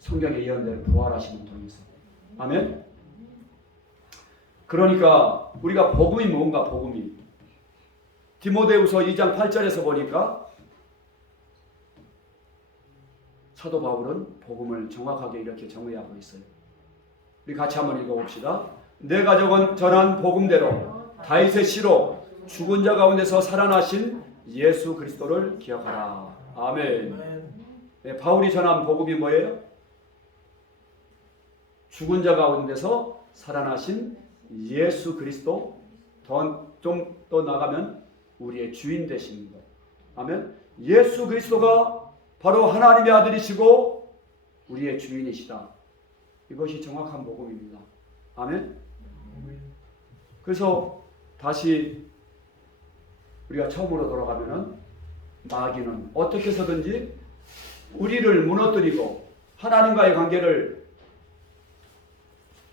성경에 예언된 부활하시는 통해서. 아멘? 그러니까 우리가 복음이 뭔가, 복음이. 디모데후서 2장 8절에서 보니까 사도 바울은 복음을 정확하게 이렇게 정의하고 있어요. 우리 같이 한번 읽어봅시다. 내가 전한 복음대로 다윗의 씨로 죽은 자 가운데서 살아나신 예수 그리스도를 기억하라. 아멘. 네, 바울이 전한 복음이 뭐예요? 죽은 자 가운데서 살아나신 예수 그리스도, 좀 더 나가면 우리의 주인 되신 것. 아멘. 예수 그리스도가 바로 하나님의 아들이시고 우리의 주인이시다. 이것이 정확한 복음입니다. 아멘. 그래서 다시 우리가 처음으로 돌아가면은 마귀는 어떻게 해서든지 우리를 무너뜨리고 하나님과의 관계를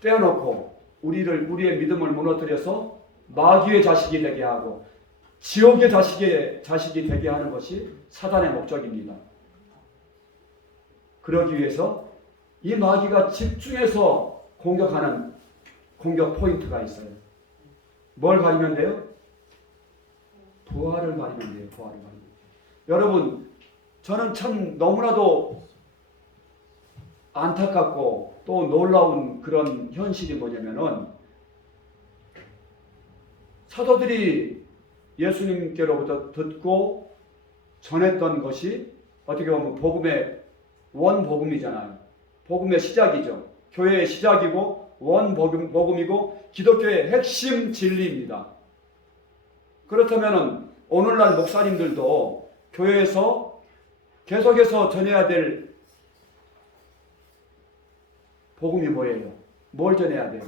떼어놓고 우리의 믿음을 무너뜨려서 마귀의 자식이 되게 하고 지옥의 자식이 되게 하는 것이 사단의 목적입니다. 그러기 위해서 이 마귀가 집중해서 공격하는 공격 포인트가 있어요. 뭘 가리면 돼요? 부활을 가리면 돼요. 부활을 가리면. 여러분, 저는 참 너무나도 안타깝고 또 놀라운 그런 현실이 뭐냐면은 사도들이 예수님께로부터 듣고 전했던 것이 어떻게 보면 복음의 원복음이잖아요. 복음의 시작이죠. 교회의 시작이고 원복음이고 기독교의 핵심 진리입니다. 그렇다면 오늘날 목사님들도 교회에서 계속해서 전해야 될 복음이 뭐예요? 뭘 전해야 돼요?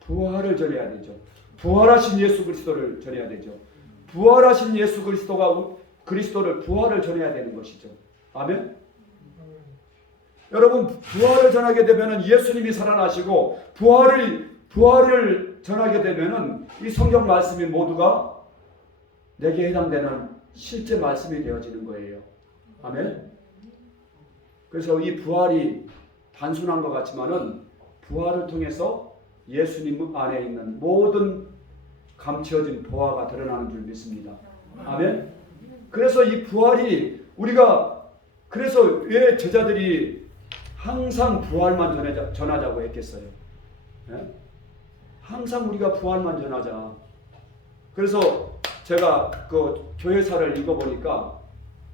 부활을 전해야 되죠. 부활하신 예수 그리스도를 전해야 되죠. 부활하신 예수 그리스도를 부활을 전해야 되는 것이죠. 아멘. 여러분 부활을 전하게 되면은 예수님이 살아나시고 부활을 전하게 되면은 이 성경 말씀이 모두가 내게 해당되는 실제 말씀이 되어지는 거예요. 아멘. 그래서 이 부활이 단순한 것 같지만은 부활을 통해서 예수님 안에 있는 모든 감추어진 보화가 드러나는 줄 믿습니다. 아멘. 그래서 이 부활이 그래서 왜 제자들이 항상 부활만 전하자고 했겠어요? 네? 항상 우리가 부활만 전하자. 그래서 제가 그 교회사를 읽어보니까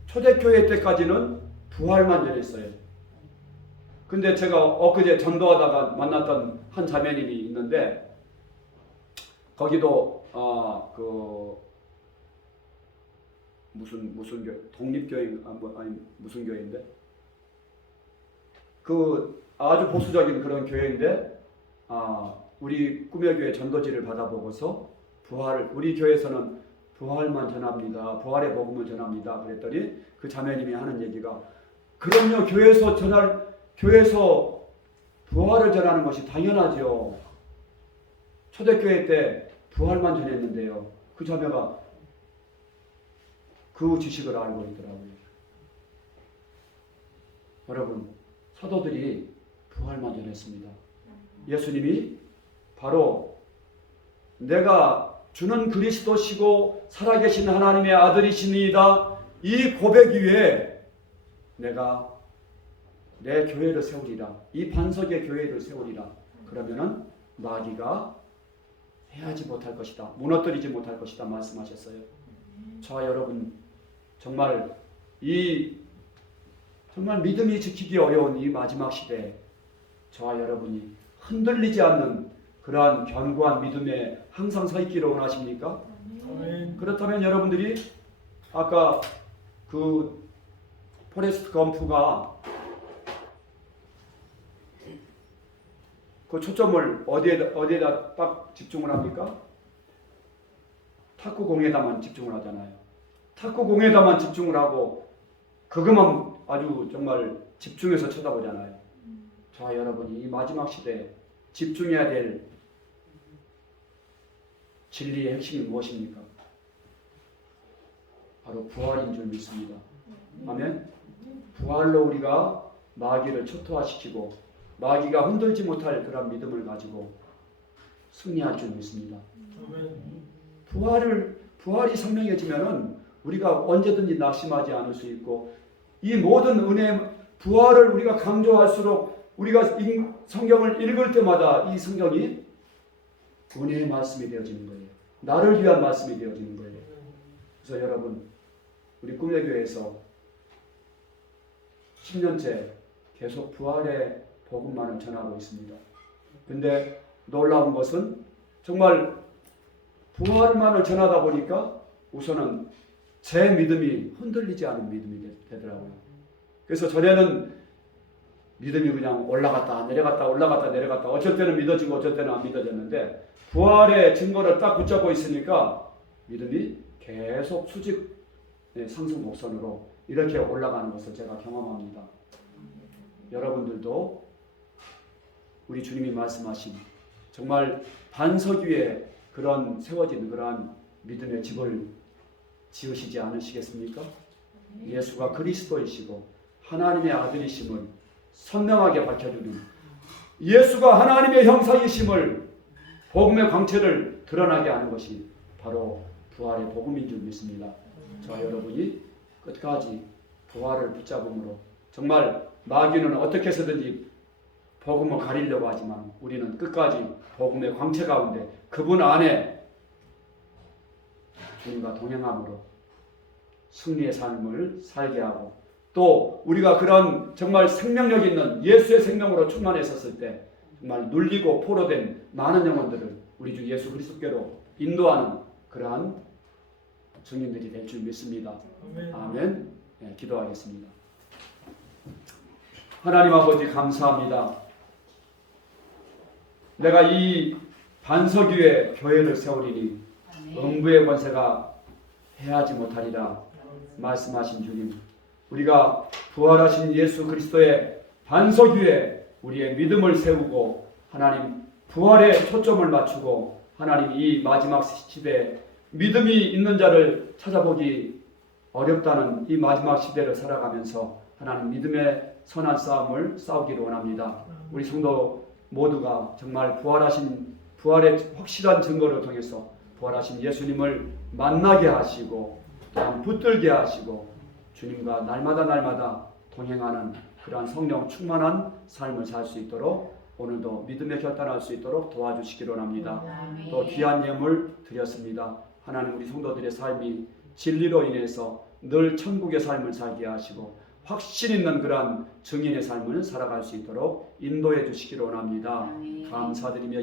초대교회 때까지는 부활만 전했어요. 근데 제가 엊그제 전도하다가 만났던 한 자매님이 있는데 거기도 무슨 교회, 독립교회 아니 무슨 교회인데 그 아주 보수적인 그런 교회인데 우리 꿈의 교회 전도지를 받아보고서 우리 교회에서는 부활만 전합니다. 부활의 복음을 전합니다. 그랬더니 그 자매님이 하는 얘기가 그럼요. 교회에서 부활을 전하는 것이 당연하죠. 초대교회 때 부활만 전했는데요. 그 자매가 그 지식을 알고 있더라고요. 여러분, 사도들이 부활만 전했습니다. 예수님이 바로 내가 주는 그리스도시고 살아계신 하나님의 아들이시니이다. 이 고백 위에 내가 내 교회를 세우리라. 이 반석의 교회를 세우리라. 그러면은 마귀가 해하지 못할 것이다. 무너뜨리지 못할 것이다. 말씀하셨어요. 저와 여러분 정말 믿음이 지키기 어려운 이 마지막 시대에 저와 여러분이 흔들리지 않는 그러한 견고한 믿음에 항상 서 있기를 원하십니까? 아멘. 그렇다면 여러분들이 아까 그 포레스트 검프가 그 초점을 어디에다 딱 집중을 합니까? 탁구공에다만 집중을 하잖아요. 탁구공에다만 집중을 하고 그것만 아주 정말 집중해서 쳐다보잖아요. 저와 여러분이 이 마지막 시대에 집중해야 될 진리의 핵심이 무엇입니까? 바로 부활인 줄 믿습니다. 아멘. 부활로 우리가 마귀를 초토화시키고 마귀가 흔들지 못할 그런 믿음을 가지고 승리할 줄 믿습니다. 부활이 선명해지면은 우리가 언제든지 낙심하지 않을 수 있고 이 모든 은혜 부활을 우리가 강조할수록 우리가 성경을 읽을 때마다 이 성경이 은혜의 말씀이 되어지는 거예요. 나를 위한 말씀이 되어지는 거예요. 그래서 여러분 우리 꿈의 교회에서 10년째 계속 부활의 복음만을 전하고 있습니다. 근데 놀라운 것은 정말 부활만을 전하다 보니까 우선은 제 믿음이 흔들리지 않은 믿음이 되더라고요. 그래서 전에는 믿음이 그냥 올라갔다 내려갔다 올라갔다 내려갔다 어쩔 때는 믿어지고 어쩔 때는 안 믿어졌는데 부활의 증거를 딱 붙잡고 있으니까 믿음이 계속 수직 상승 곡선으로 이렇게 올라가는 것을 제가 경험합니다. 여러분들도 우리 주님이 말씀하신 정말 반석 위에 그런 세워진 그러한 믿음의 집을 지으시지 않으시겠습니까? 예수가 그리스도이시고 하나님의 아들이심을 선명하게 밝혀주는 예수가 하나님의 형상이심을 복음의 광채를 드러나게 하는 것이 바로 부활의 복음인 줄 믿습니다. 저와 여러분이 끝까지 부활을 붙잡음으로 정말 마귀는 어떻게 해서든지 복음을 가리려고 하지만 우리는 끝까지 복음의 광채 가운데 그분 안에 주님과 동행함으로 승리의 삶을 살게 하고 또 우리가 그런 정말 생명력 있는 예수의 생명으로 충만했었을 때 정말 눌리고 포로된 많은 영혼들을 우리 주 예수 그리스도께로 인도하는 그러한 증인들이 될 줄 믿습니다. 아멘. 네, 기도하겠습니다. 하나님 아버지 감사합니다. 내가 이 반석 위에 교회를 세우리니 음부의 권세가 해하지 못하리라 말씀하신 주님, 우리가 부활하신 예수 그리스도의 반석 위에 우리의 믿음을 세우고 하나님 부활에 초점을 맞추고 하나님 이 마지막 시대에 믿음이 있는 자를 찾아보기 어렵다는 이 마지막 시대를 살아가면서 하나님 믿음의 선한 싸움을 싸우기를 원합니다. 우리 성도 모두가 정말 부활의 확실한 증거를 통해서 부활하신 예수님을 만나게 하시고 또한 붙들게 하시고 주님과 날마다 동행하는 그러한 성령 충만한 삶을 살 수 있도록 오늘도 믿음에 결단할 수 있도록 도와주시기를 원합니다. 또 귀한 예물 드렸습니다. 하나님 우리 성도들의 삶이 진리로 인해서 늘 천국의 삶을 살게 하시고 확신 있는 그러한 증인의 삶을 살아갈 수 있도록 인도해 주시기를 원합니다. 감사드리며